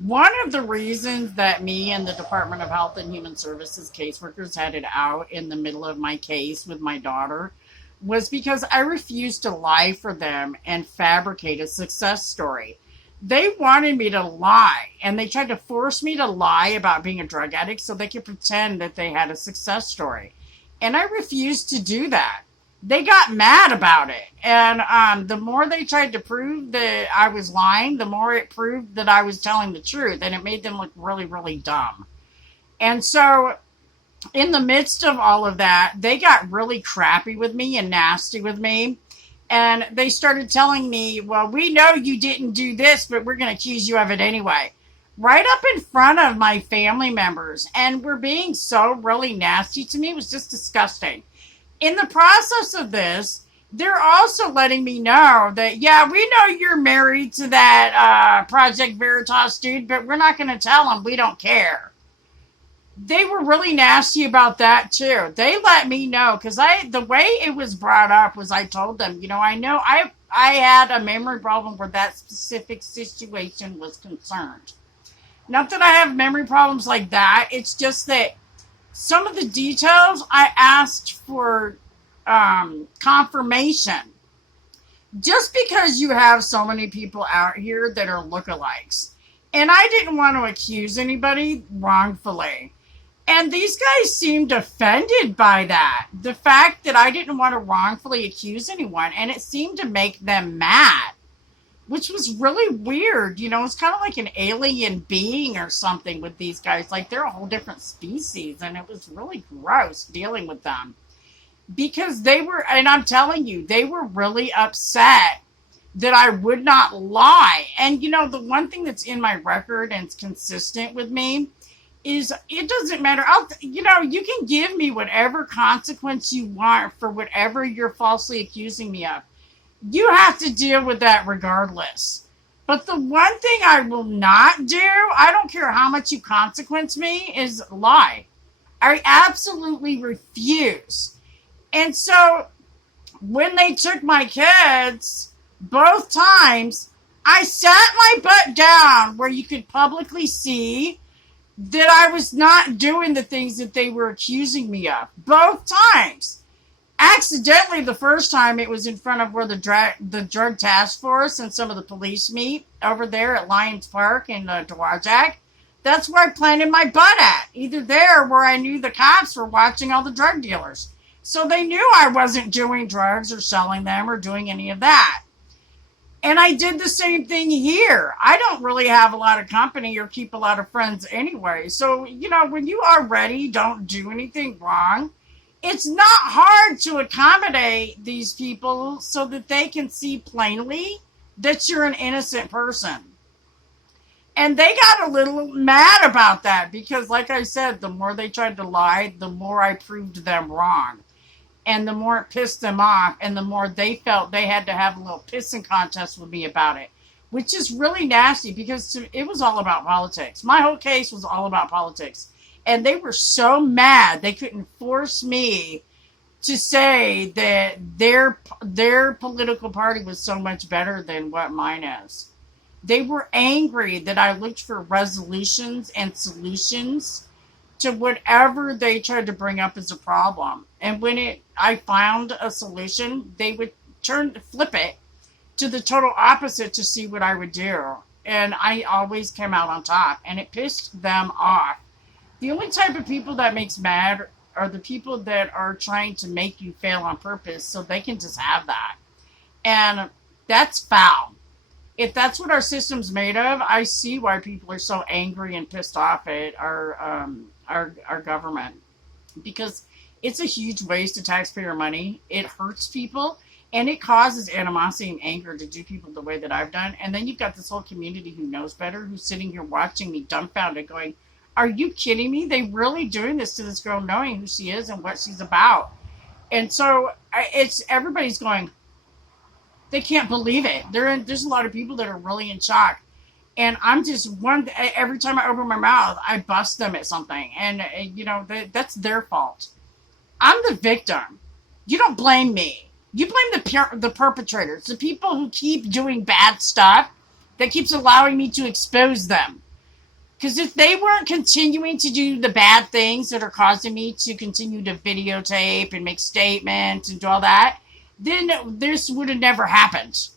One of the reasons that me and the Department of Health and Human Services caseworkers had it out in the middle of my case with my daughter was because I refused to lie for them and fabricate a success story. They wanted me to lie, and they tried to force me to lie about being a drug addict so they could pretend that they had a success story. And I refused to do that. They got mad about it. And the more they tried to prove that I was lying, the more it proved that I was telling the truth. And it made them look really, really dumb. And so, in the midst of all of that, they got really crappy with me and nasty with me. And they started telling me, well, we know you didn't do this, but we're going to accuse you of it anyway. Right up in front of my family members. And were being so really nasty to me. It was just disgusting. In the process of this, they're also letting me know that, yeah, we know you're married to that Project Veritas dude, but we're not going to tell him. We don't care. They were really nasty about that too. They let me know because the way it was brought up was I told them, I know I had a memory problem where that specific situation was concerned. Not that I have memory problems like that. It's just that some of the details I asked for confirmation. Just because you have so many people out here that are lookalikes. And I didn't want to accuse anybody wrongfully. And these guys seemed offended by that. The fact that I didn't want to wrongfully accuse anyone. And it seemed to make them mad. Which was really weird. It's kind of like an alien being or something with these guys. Like they're a whole different species. And it was really gross dealing with them. Because they were, and I'm telling you, they were really upset that I would not lie. And the one thing that's in my record and it's consistent with me is it doesn't matter. You can give me whatever consequence you want for whatever you're falsely accusing me of. You have to deal with that regardless. But the one thing I will not do, I don't care how much you consequence me, is lie. I absolutely refuse. And so when they took my kids, both times, I sat my butt down where you could publicly see that I was not doing the things that they were accusing me of. Both times. Accidentally, the first time it was in front of where the drug task force and some of the police meet over there at Lions Park in Dowagiac. That's where I planted my butt at. Either there where I knew the cops were watching all the drug dealers. So they knew I wasn't doing drugs or selling them or doing any of that. And I did the same thing here. I don't really have a lot of company or keep a lot of friends anyway. So, when you already don't do anything wrong, it's not hard to accommodate these people so that they can see plainly that you're an innocent person. And they got a little mad about that because, like I said, the more they tried to lie, the more I proved them wrong. And the more it pissed them off, and the more they felt they had to have a little pissing contest with me about it. Which is really nasty because it was all about politics. My whole case was all about politics. And they were so mad they couldn't force me to say that their political party was so much better than what mine is. They were angry that I looked for resolutions and solutions to whatever they tried to bring up as a problem. And when I found a solution, they would flip it to the total opposite to see what I would do. And I always came out on top. And it pissed them off. The only type of people that makes mad are the people that are trying to make you fail on purpose so they can just have that. And that's foul. If that's what our system's made of, I see why people are so angry and pissed off at our government. Because it's a huge waste of taxpayer money. It hurts people. And it causes animosity and anger to do people the way that I've done. And then you've got this whole community who knows better, who's sitting here watching me dumbfounded going, are you kidding me? They really doing this to this girl knowing who she is and what she's about. And so everybody's going, they can't believe it. There's a lot of people that are really in shock. And I'm just every time I open my mouth, I bust them at something. And, that's their fault. I'm the victim. You don't blame me. You blame the perpetrators, the people who keep doing bad stuff that keeps allowing me to expose them. Because if they weren't continuing to do the bad things that are causing me to continue to videotape and make statements and do all that, then this would have never happened.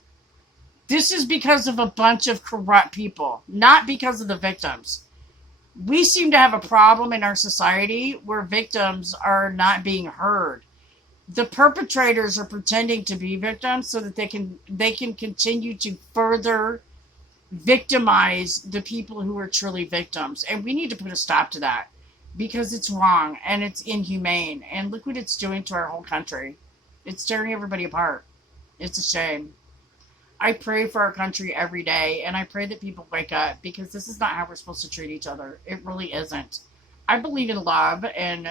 This is because of a bunch of corrupt people, not because of the victims. We seem to have a problem in our society where victims are not being heard. The perpetrators are pretending to be victims so that they can continue to further victimize the people who are truly victims. And we need to put a stop to that because it's wrong and it's inhumane. And look what it's doing to our whole country. It's tearing everybody apart. It's a shame. I pray for our country every day, and I pray that people wake up because this is not how we're supposed to treat each other. It really isn't. I believe in love and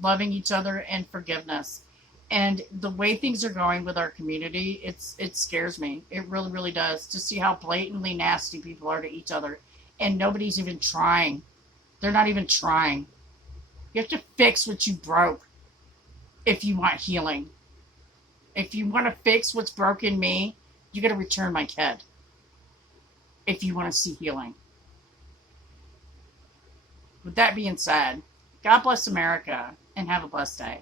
loving each other and forgiveness. And the way things are going with our community, it scares me. It really, really does, to see how blatantly nasty people are to each other. And nobody's even trying. They're not even trying. You have to fix what you broke if you want healing. If you want to fix what's broken me, you got to return my kid if you want to see healing. With that being said, God bless America and have a blessed day.